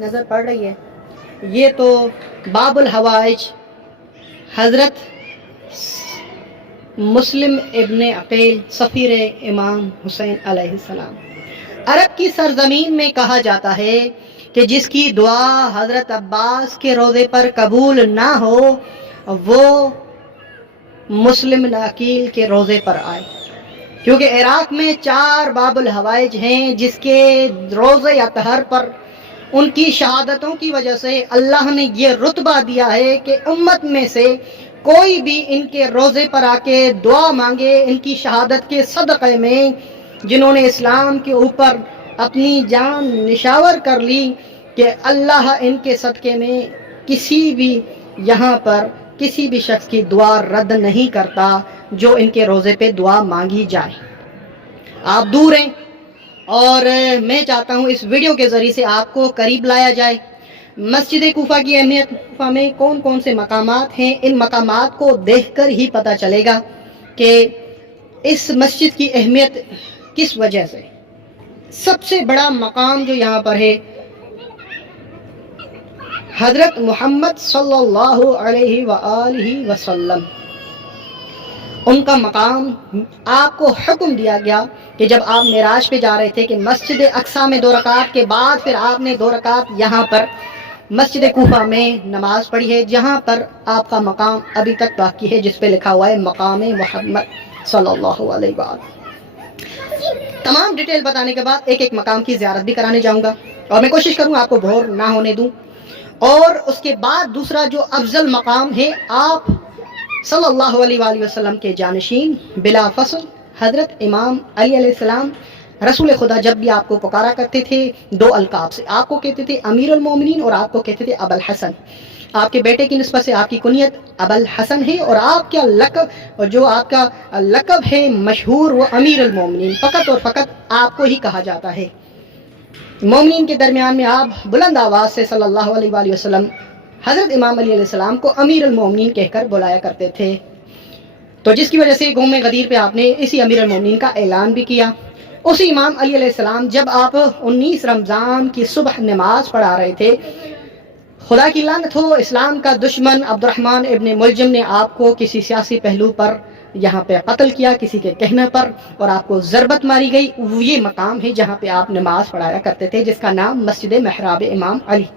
نظر پڑ رہی ہے، یہ تو باب الحوائج حضرت مسلم ابن عقیل سفیر امام حسین علیہ السلام۔ عرب کی سرزمین میں کہا جاتا ہے کہ جس کی دعا حضرت عباس کے روضے پر قبول نہ ہو وہ مسلم عقیل کے روضے پر آئے، کیونکہ عراق میں 4 باب الحوائج ہیں جس کے روضے اطہر پر ان کی شہادتوں کی وجہ سے اللہ نے یہ رتبہ دیا ہے کہ امت میں سے کوئی بھی ان کے روضے پر آ کے دعا مانگے ان کی شہادت کے صدقے میں، جنہوں نے اسلام کے اوپر اپنی جان نشاور کر لی، کہ اللہ ان کے صدقے میں کسی بھی یہاں پر کسی بھی شخص کی دعا رد نہیں کرتا جو ان کے روضے پہ دعا مانگی جائے۔ آپ دور ہیں اور میں چاہتا ہوں اس ویڈیو کے ذریعے سے آپ کو قریب لایا جائے۔ مسجد کوفہ کی اہمیت، کوفہ میں کون کون سے مقامات ہیں، ان مقامات کو دیکھ کر ہی پتہ چلے گا کہ اس مسجد کی اہمیت کس وجہ سے۔ سب سے بڑا مقام جو یہاں پر ہے حضرت محمد صلی اللہ علیہ وآلہ وسلم، ان کا مقام آپ کو حکم دیا گیا کہ جب آپ معراج پہ جا رہے تھے کہ مسجد اقصیٰ میں 2 رکعت کے بعد پھر آپ نے 2 رکعت یہاں پر مسجد کوفہ میں نماز پڑھی ہے، جہاں پر آپ کا مقام ابھی تک باقی ہے، جس پہ لکھا ہوا ہے مقام محمد صلی اللہ علیہ وآلہ۔ تمام ڈیٹیل بتانے کے بعد ایک ایک مقام کی زیارت بھی کرانے جاؤں گا اور میں کوشش کروں آپ کو بور نہ ہونے دوں۔ اور اس کے بعد دوسرا جو افضل مقام ہے، آپ صلی اللہ علیہ وآلہ وسلم کے جانشین بلا فصل حضرت امام علی علیہ السلام، رسول خدا جب بھی آپ کو پکارا کرتے تھے 2 القاب سے، آپ کو کہتے تھے امیر المومنین اور آپ کو کہتے تھے ابو الحسن۔ آپ کے بیٹے کی نسبت سے آپ کی کنیت ابو الحسن ہے اور آپ کا لقب، جو آپ کا لقب ہے مشہور، وہ امیر المومنین، فقط اور فقط آپ کو ہی کہا جاتا ہے۔ مومنین کے درمیان میں آپ بلند آواز سے صلی اللہ علیہ وآلہ وسلم حضرت امام علی علیہ السلام کو امیر المومنین کہہ کر بلایا کرتے تھے، تو جس کی وجہ سے قوم غدیر پہ آپ نے اسی امیر المومنین کا اعلان بھی کیا۔ اسی امام علی علیہ السلام جب آپ 19 رمضان کی صبح نماز پڑھا رہے تھے، خدا کی لعنت ہو، اسلام کا دشمن عبد الرحمن ابن ملجم نے آپ کو کسی سیاسی پہلو پر یہاں پہ قتل کیا کسی کے کہنے پر، اور آپ کو ضربت ماری گئی۔ یہ مقام ہے جہاں پہ آپ نماز پڑھایا کرتے تھے، جس کا نام مسجد محراب امام علی۔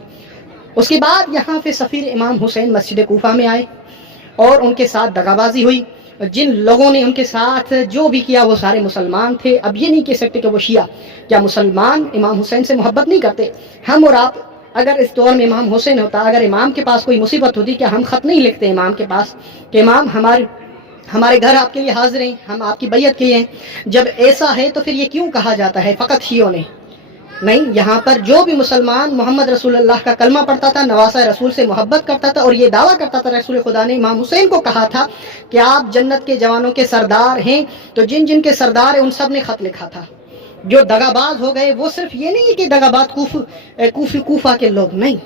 اس کے بعد یہاں پہ سفیر امام حسین مسجد کوفہ میں آئے اور ان کے ساتھ دغا بازی ہوئی۔ جن لوگوں نے ان کے ساتھ جو بھی کیا وہ سارے مسلمان تھے۔ اب یہ نہیں کہہ سکتے کہ وہ شیعہ یا مسلمان امام حسین سے محبت نہیں کرتے۔ ہم اور آپ، اگر اس دور میں امام حسین ہوتا، اگر امام کے پاس کوئی مصیبت ہوتی، کہ ہم خط نہیں لکھتے امام کے پاس کہ امام ہمارے گھر آپ کے لیے حاضر ہیں، ہم آپ کی بیعت کے لیے ہیں؟ جب ایسا ہے تو پھر یہ کیوں کہا جاتا ہے فقط شیعوں نے؟ نہیں، یہاں پر جو بھی مسلمان محمد رسول اللہ کا کلمہ پڑھتا تھا، نواسہ رسول سے محبت کرتا تھا اور یہ دعویٰ کرتا تھا رسول خدا نے امام حسین کو کہا تھا کہ آپ جنت کے جوانوں کے سردار ہیں، تو جن جن کے سردار ہیں ان سب نے خط لکھا تھا۔ جو دغا باز ہو گئے وہ صرف یہ نہیں ہے کہ دغا باز کوفہ کے لوگ، نہیں،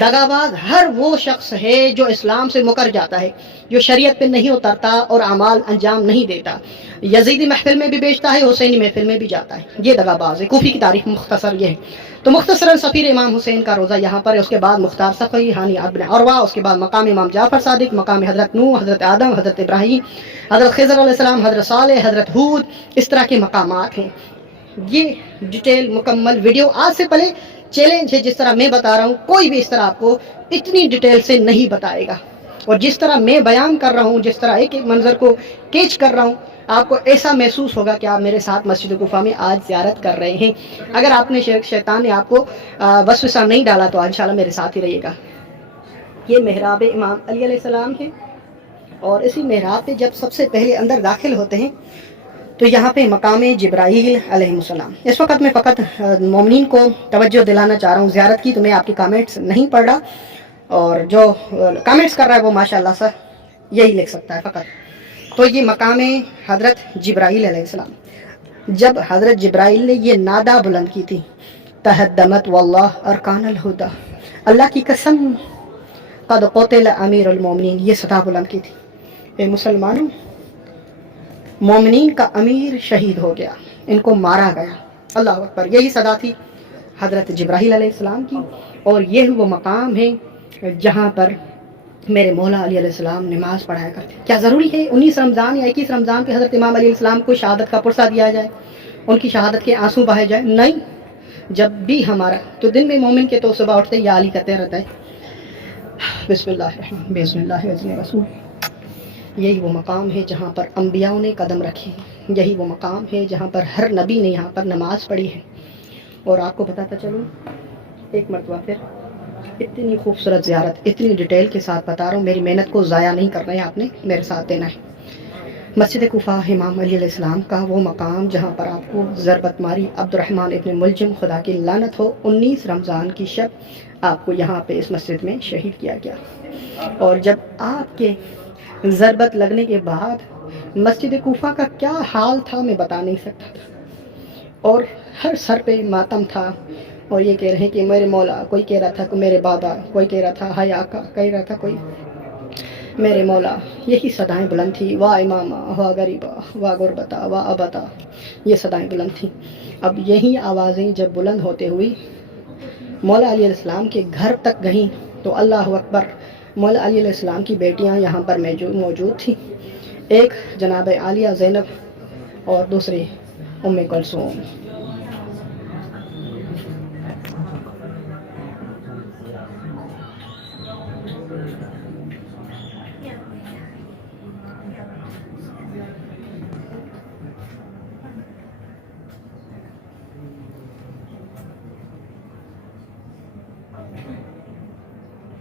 دغا باز ہر وہ شخص ہے جو اسلام سے مکر جاتا ہے، جو شریعت پہ نہیں اترتا اور اعمال انجام نہیں دیتا، یزیدی محفل میں بھی بیچتا ہے، حسینی محفل میں بھی جاتا ہے، یہ دغا باز ہے۔ کوفی کی تاریخ مختصر یہ ہے۔ تو مختصراً سفیر امام حسین کا روزہ یہاں پر ہے، اس کے بعد مختار صفوی، ہانی ابن عروہ، اس کے بعد مقام امام جعفر صادق، مقام حضرت نوح، حضرت آدم، حضرت ابراہیم، حضرت خضر علیہ السلام، حضرت صالح، حضرت ہود، اس طرح کے مقامات ہیں۔ یہ ڈیٹیل مکمل ویڈیو آج سے پہلے چیلنج ہے، جس طرح میں بتا رہا ہوں کوئی بھی اس طرح آپ کو اتنی ڈیٹیل سے نہیں بتائے گا، اور جس طرح میں بیان کر رہا ہوں، جس طرح ایک ایک منظر کو کیچ کر رہا ہوں، آپ کو ایسا محسوس ہوگا کہ آپ میرے ساتھ مسجد کوفہ میں آج زیارت کر رہے ہیں۔ اگر آپ نے شیطان نے آپ کو وسوسہ نہیں ڈالا تو انشاءاللہ میرے ساتھ ہی رہیے گا۔ یہ محراب امام علی علیہ السلام ہے، اور اسی محراب پہ جب سب سے پہلے اندر داخل ہوتے ہیں تو یہاں پہ مقام جبرائیل علیہ السلام۔ اس وقت میں فقط مومنین کو توجہ دلانا چاہ رہا ہوں زیارت کی، تو میں آپ کی کامنٹس نہیں پڑھ رہا، اور جو کامنٹس کر رہا ہے وہ ماشاءاللہ سے یہی لکھ سکتا ہے فقط۔ تو یہ مقام حضرت جبرائیل علیہ السلام، جب حضرت جبرائیل نے یہ نادا بلند کی تھی، تہدمت واللہ ارکان الہدا، اللہ کی قسم قد قتل امیر المومنین، یہ صدا بلند کی تھی، اے مسلمانوں، مومنین کا امیر شہید ہو گیا، ان کو مارا گیا، اللہ اکبر، یہی صدا تھی۔ حضرت جبرائیل علیہ السلام کی، اور یہ وہ مقام ہے جہاں پر میرے مولا علی علیہ السلام نماز پڑھایا کرتے. کیا ضروری ہے 19 رمضان یا 21 رمضان پہ حضرت امام علیہ السلام کو شہادت کا پرسہ دیا جائے، ان کی شہادت کے آنسو بہائے جائے؟ نہیں. جب بھی ہمارا تو دن میں مومن کے تو صبح اٹھتے یا علی کہتے رہتا ہے، بسم اللہ الرحمن بسم اللہ وزن رسول. یہی وہ مقام ہے جہاں پر انبیاء نے قدم رکھے ہیں، یہی وہ مقام ہے جہاں پر ہر نبی نے یہاں پر نماز پڑھی ہے. اور آپ کو بتاتا چلوں ایک مرتبہ پھر، اتنی خوبصورت زیارت اتنی ڈیٹیل کے ساتھ بتا رہا ہوں، میری محنت کو ضائع نہیں کرنا ہے، آپ نے میرے ساتھ دینا ہے. مسجد کوفہ امام علی علیہ السلام کا وہ مقام جہاں پر آپ کو ضربت ماری عبد الرحمن ابن ملجم، خدا کی لعنت ہو، 19 رمضان کی شب آپ کو یہاں پہ اس مسجد میں شہید کیا گیا. اور جب آپ کے ضربت لگنے کے بعد مسجد کوفہ کا کیا حال تھا میں بتا نہیں سکتا تھا، اور ہر سر پہ ماتم تھا. اور یہ کہہ رہے ہیں کہ میرے مولا، کوئی کہہ رہا تھا کہ میرے بابا، کوئی کہہ رہا تھا ہائے آقا، کہہ رہا تھا کوئی میرے مولا. یہی صدائیں بلند تھی، واہ امامہ واہ غریبہ واہ غربتا واہ ابتا، یہ صدائیں بلند تھیں. اب یہی آوازیں جب بلند ہوتے ہوئی مولا علی علیہ السلام کے گھر تک گئیں تو اللہ اکبر، مولا علی علیہ السلام کی بیٹیاں یہاں پر موجود تھیں. ایک جناب عالیہ زینب اور دوسری ام کلثوم.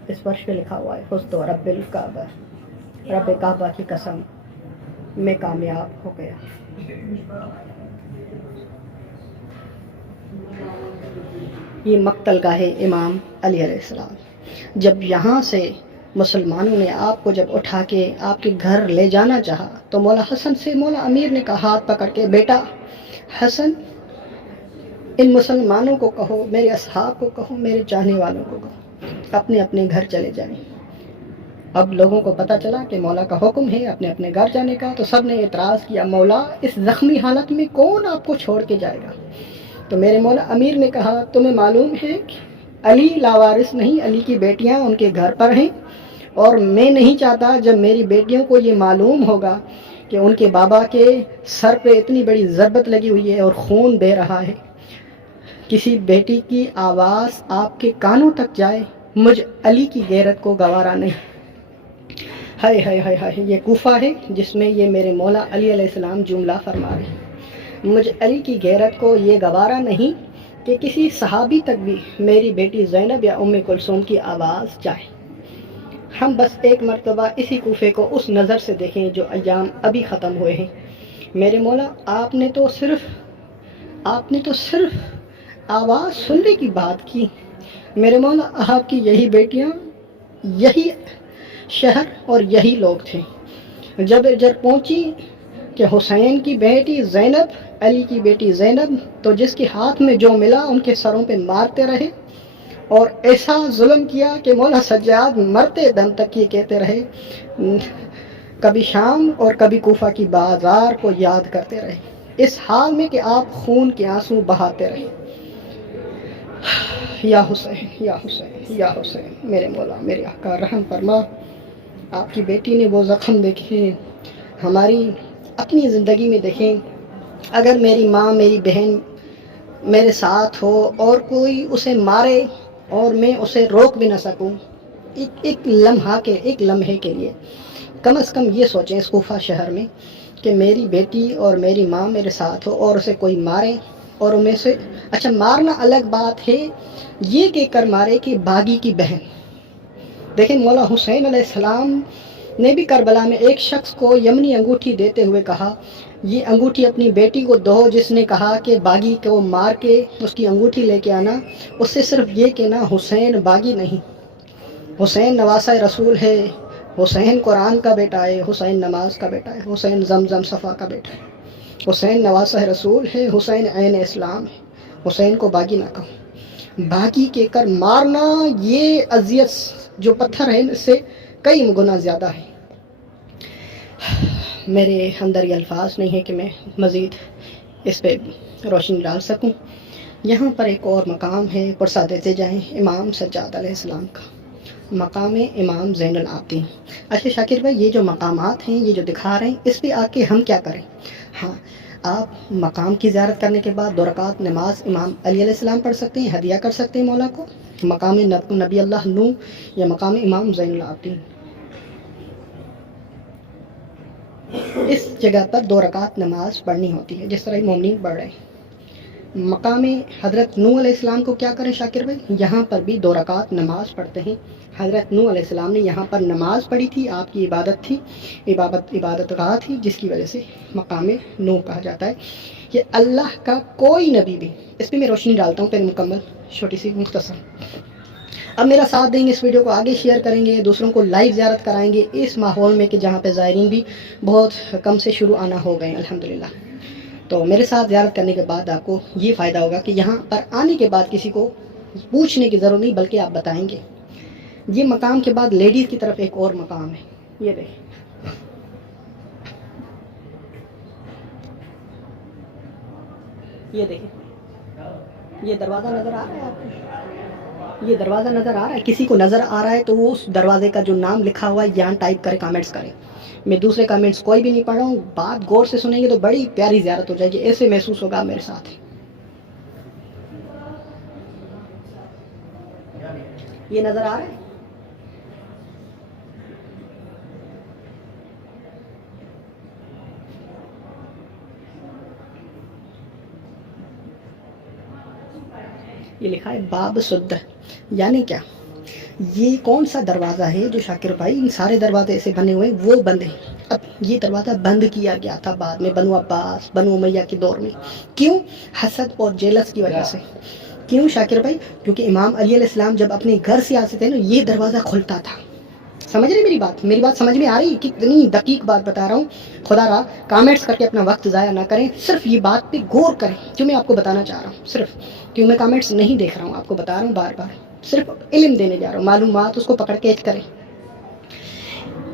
اس فرش پہ لکھا ہوا ہے فزت رب الکعبہ، رب کعبہ کی قسم میں کامیاب ہو گیا. یہ مقتل گاہ امام علی علیہ السلام. جب یہاں سے مسلمانوں نے آپ کو جب اٹھا کے آپ کے گھر لے جانا چاہا تو مولا حسن سے مولا امیر نے کہا ہاتھ پکڑ کے، بیٹا حسن، ان مسلمانوں کو کہو، میرے اصحاب کو کہو، میرے چاہنے والوں کو کہو اپنے اپنے گھر چلے جائیں. اب لوگوں کو پتہ چلا کہ مولا کا حکم ہے اپنے اپنے گھر جانے کا، تو سب نے اعتراض کیا، مولا اس زخمی حالت میں کون آپ کو چھوڑ کے جائے گا؟ تو میرے مولا امیر نے کہا، تمہیں معلوم ہے کہ علی لاوارث نہیں، علی کی بیٹیاں ان کے گھر پر ہیں، اور میں نہیں چاہتا جب میری بیٹیوں کو یہ معلوم ہوگا کہ ان کے بابا کے سر پہ اتنی بڑی ضربت لگی ہوئی ہے اور خون بہہ رہا ہے، کسی بیٹی کی آواز آپ کے کانوں تک جائے، مجھ علی کی غیرت کو گوارا نہیں. ہائے ہائے ہائے ہائے، یہ کوفہ ہے جس میں یہ میرے مولا علی علیہ السلام جملہ فرما رہے ہیں، مجھ علی کی غیرت کو یہ گوارا نہیں کہ کسی صحابی تک بھی میری بیٹی زینب یا ام کلثوم کی آواز جائے. ہم بس ایک مرتبہ اسی کوفے کو اس نظر سے دیکھیں جو ایام ابھی ختم ہوئے ہیں. میرے مولا آپ نے تو صرف آواز سننے کی بات کی. میرے مولا آپ کی یہی بیٹیاں، یہی شہر اور یہی لوگ تھے. جب اجر پہنچی کہ حسین کی بیٹی زینب، علی کی بیٹی زینب، تو جس کے ہاتھ میں جو ملا ان کے سروں پہ مارتے رہے، اور ایسا ظلم کیا کہ مولا سجاد مرتے دم تک یہ کہتے رہے، کبھی شام اور کبھی کوفہ کی بازار کو یاد کرتے رہے، اس حال میں کہ آپ خون کے آنسو بہاتے رہے. یا حسین یا حسین یا حسین، میرے مولا میرے آقا رحم فرما. آپ کی بیٹی نے وہ زخم دیکھے، ہماری اپنی زندگی میں دیکھیں. اگر میری ماں میری بہن میرے ساتھ ہو اور کوئی اسے مارے اور میں اسے روک بھی نہ سکوں ایک لمحے کے لیے، کم از کم یہ سوچیں اس کوفہ شہر میں کہ میری بیٹی اور میری ماں میرے ساتھ ہو اور اسے کوئی مارے، اور میں سے اچھا مارنا الگ بات ہے، یہ کہہ کر مارے کہ باغی کی بہن. دیکھیں مولا حسین علیہ السلام نے بھی کربلا میں ایک شخص کو یمنی انگوٹھی دیتے ہوئے کہا، یہ انگوٹھی اپنی بیٹی کو دو، جس نے کہا کہ باغی کو مار کے اس کی انگوٹھی لے کے آنا. اس سے صرف یہ کہنا حسین باغی نہیں، حسین نواسہ رسول ہے، حسین قرآن کا بیٹا ہے، حسین نماز کا بیٹا ہے، حسین زمزم صفا کا بیٹا ہے، حسین نواسہ رسول ہے، حسین عین اسلام ہے. حسین کو باغی نہ کہو. باغی کہہ کر مارنا یہ اذیت جو پتھر ہے اس سے کئی گنا زیادہ ہے. میرے اندر یہ الفاظ نہیں ہے کہ میں مزید اس پہ روشنی ڈال سکوں. یہاں پر ایک اور مقام ہے، پرسہ دیتے جائیں، امام سجاد علیہ السلام کا مقام امام زین العابدین۔ اچھا شاکر بھائی، یہ جو مقامات ہیں، یہ جو دکھا رہے ہیں، اس پہ آ کے ہم کیا کریں؟ ہاں، آپ مقام کی زیارت کرنے کے بعد 2 رکعت نماز امام علی علیہ السلام پڑھ سکتے ہیں، ہدیہ کر سکتے ہیں مولا کو، مقام نبی اللہ نو یا مقام امام زین العابدین۔ اس جگہ پر 2 رکعت نماز پڑھنی ہوتی ہے، جس طرح مومنین پڑھ رہے ہیں۔ مقام حضرت نوح علیہ السلام کو کیا کریں شاکر بھائی؟ یہاں پر بھی 2 رکعت نماز پڑھتے ہیں۔ حضرت نوح علیہ السلام نے یہاں پر نماز پڑھی تھی، آپ کی عبادت تھی، عبادت گاہ تھی، جس کی وجہ سے مقام نوح کہا جاتا ہے۔ یہ اللہ کا کوئی نبی بھی، اس پہ میں روشنی ڈالتا ہوں پہلے مکمل چھوٹی سی مختصر۔ اب میرا ساتھ دیں گے، اس ویڈیو کو آگے شیئر کریں گے، دوسروں کو لائیو زیارت کرائیں گے اس ماحول میں کہ جہاں پہ زائرین بھی بہت کم سے شروع آنا ہو گئے ہیں الحمدللہ۔ تو میرے ساتھ زیارت کرنے کے بعد آپ کو یہ فائدہ ہوگا کہ یہاں پر آنے کے بعد کسی کو پوچھنے کی ضرورت نہیں، بلکہ آپ بتائیں گے۔ یہ مقام کے بعد لیڈیز کی طرف ایک اور مقام ہے، یہ دیکھیں، یہ دیکھیں، یہ دروازہ نظر آ رہا ہے آپ کو؟ یہ دروازہ نظر آ رہا ہے؟ کسی کو نظر آ رہا ہے تو وہ اس دروازے کا جو نام لکھا ہوا ہے یہاں ٹائپ کرے، کامنٹس کرے۔ میں دوسرے کامنٹس کوئی بھی نہیں پڑھ رہا ہوں، بات غور سے سنیں گے تو بڑی پیاری زیارت ہو جائے گی، ایسے محسوس ہوگا میرے ساتھ۔ یہ نظر آ رہا ہے؟ یہ لکھا ہے باب سد، یعنی کیا؟ یہ کون سا دروازہ ہے جو شاکر بھائی ان سارے دروازے ایسے بنے ہوئے وہ بند ہیں؟ اب یہ دروازہ بند کیا گیا تھا بعد میں بنو عباس، بنو امیہ کے دور میں۔ کیوں؟ حسد اور جیلس کی وجہ سے۔ کیوں شاکر بھائی؟ کیونکہ امام علی علیہ السلام جب اپنے گھر سے آتے تھے نا، یہ دروازہ کھلتا تھا۔ سمجھ رہے میری بات سمجھ میں آ رہی؟ کتنی دقیق بات بتا رہا ہوں۔ خدا را کامنٹس کر کے اپنا وقت ضائع نہ کریں، صرف یہ بات پہ غور کریں جو میں آپ کو بتانا چاہ رہا ہوں۔ صرف کیوں میں کامنٹس نہیں دیکھ رہا ہوں، آپ کو بتا رہا ہوں بار بار، صرف علم دینے جا رہا ہوں، معلومات اس کو پکڑ کے کریں۔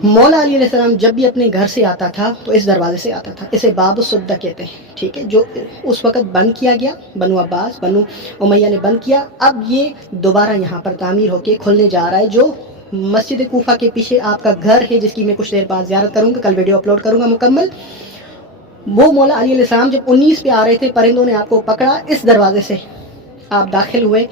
مولا علی علیہ السلام جب بھی اپنے گھر سے آتا تھا تو اس دروازے سے آتا تھا، اسے باب السدہ کہتے ہیں، ٹھیک ہے، جو اس وقت بند کیا گیا، بنو عباس بنو امیہ نے بند کیا، اب یہ دوبارہ یہاں پر تعمیر ہو کے کھلنے جا رہا ہے، جو مسجد کوفہ کے پیچھے آپ کا گھر ہے، جس کی میں کچھ دیر بعد زیارت کروں گا، کل ویڈیو اپلوڈ کروں گا مکمل۔ وہ مولا علی علیہ السلام جب 19 پہ آ رہے تھے، پرندوں نے آپ کو پکڑا، اس دروازے سے آپ داخل ہوئے،